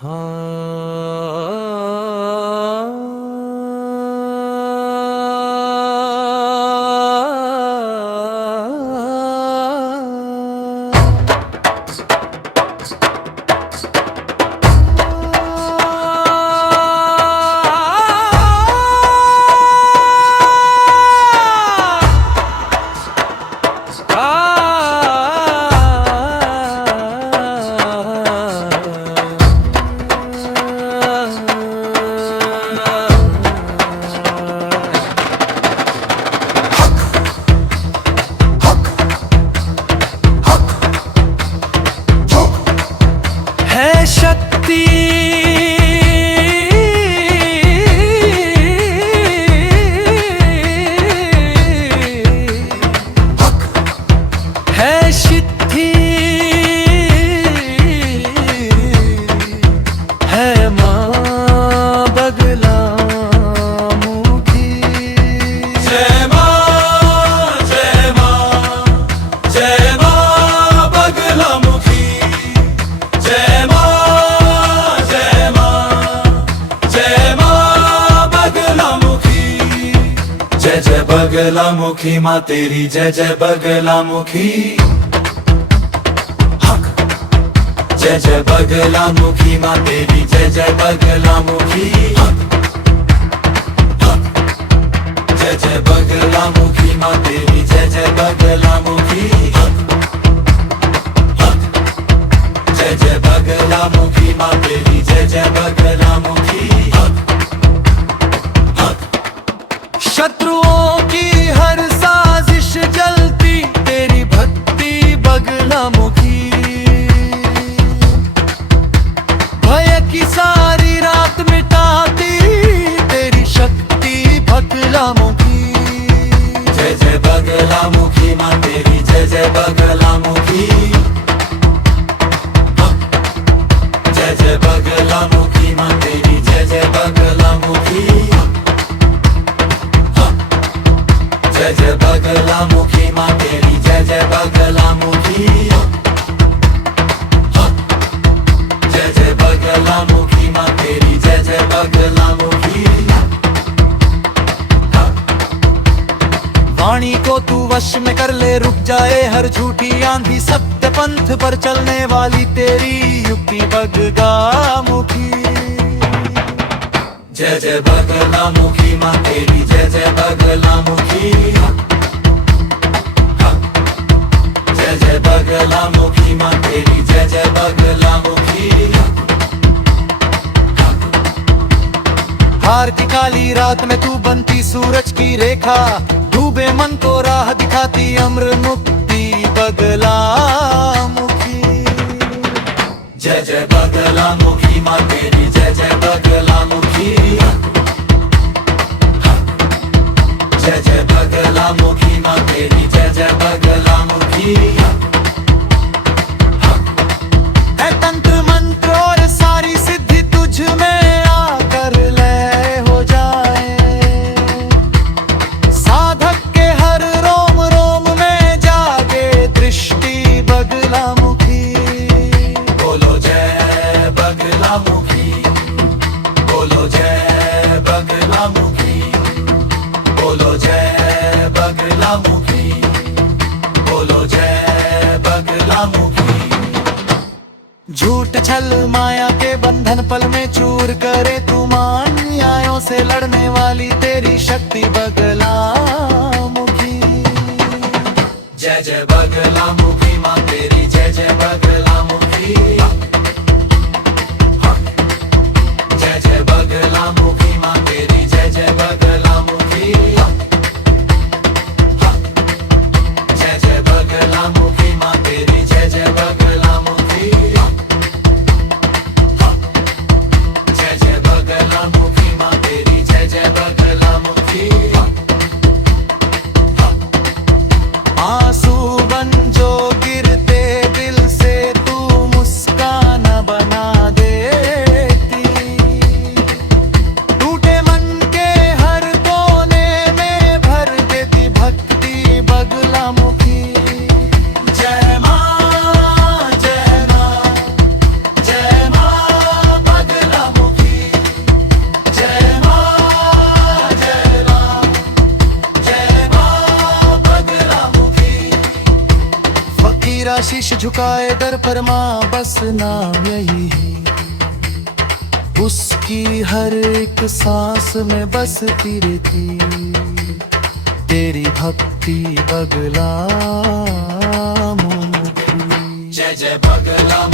हाँ। है शक्ति है सिद्धि है माँ बगला मुखी। जय माँ जय माँ जय माँ बगला मुखी। जय माँ जय माँ जय माँ बगला मुखी। जय जय बगला मुखी माँ तेरी जय जय बगला मुखी। जय जय बगला मुखी माँ तेरी जय जय बगला मुखी। जय जय बगला मुखी माँ तेरी जय जय बगला मुखी। जय जय बगला मुखी माँ तेरी जय जय बगला मुखी। शत्रुओं की हर साजिश जलती तेरी भक्ति बगला मुखी। भय की सारी रात मिटाती तेरी शक्ति बगला मुखी। जय जय बगला मुखी माँ तेरी जय जय बगला मुखी। जय जय बगला मुखी माँ तेरी जय जय बगला मुखी। जय जय बगला मुखी माँ तेरी जय जय बगला मुखी। जय जय बगला मुखी माँ तेरी जय जय बगला मुखी। वाणी को तू वश में कर ले, रुक जाए हर झूठी आंधी। सत्य पंथ पर चलने वाली तेरी युक्ति बगला मुखी। जय जय बगला मुखी माँ तेरी जय जय बगला मुखी। जय जय बगला मुखी माँ तेरी जय जय बगला मुखी। हार की काली रात में तू बनती सूरज की रेखा। डूबे मन को राह दिखाती अमर मुक्ति बगला मुखी। जय जय बगला मुखी माँ तेरी जय जय बगला मुखी। जय जय बगला मुखी माँ तेरी जय जय बगला मुखी। है तंत्र मंत्र और सारी सिद्धि तुझ में आकर लय हो जाए। साधक के हर रोम रोम में जागे दृष्टि बगला मुखी। बोलो जय बगला मुखी। बोलो जय बगला मुखी। बोलो जय बगला मुखी। बोलो जय बगला मुखी। झूठ छल माया के बंधन पल में चूर करे तू मान। न्यायों से लड़ने वाली तेरी शक्ति बगला मुखी। जय जय बगला मुखी माँ तेरी जय जय बगला मुखी। जय जय बगला मुखी माँ तेरी जय जय बगला मुखी। जय जय बगला मुखी माँ तेरी जय जय बगला मुखी। जय जय बगला मुखी माँ तेरी जय जय बगला मुखी। आंसू बन जो गिरते दिल से शीश झुकाए दर पर माँ बस नाम यही है, उसकी हर एक सांस में बसती रहती, तेरी भक्ति बगला मुखी। जय जय बगला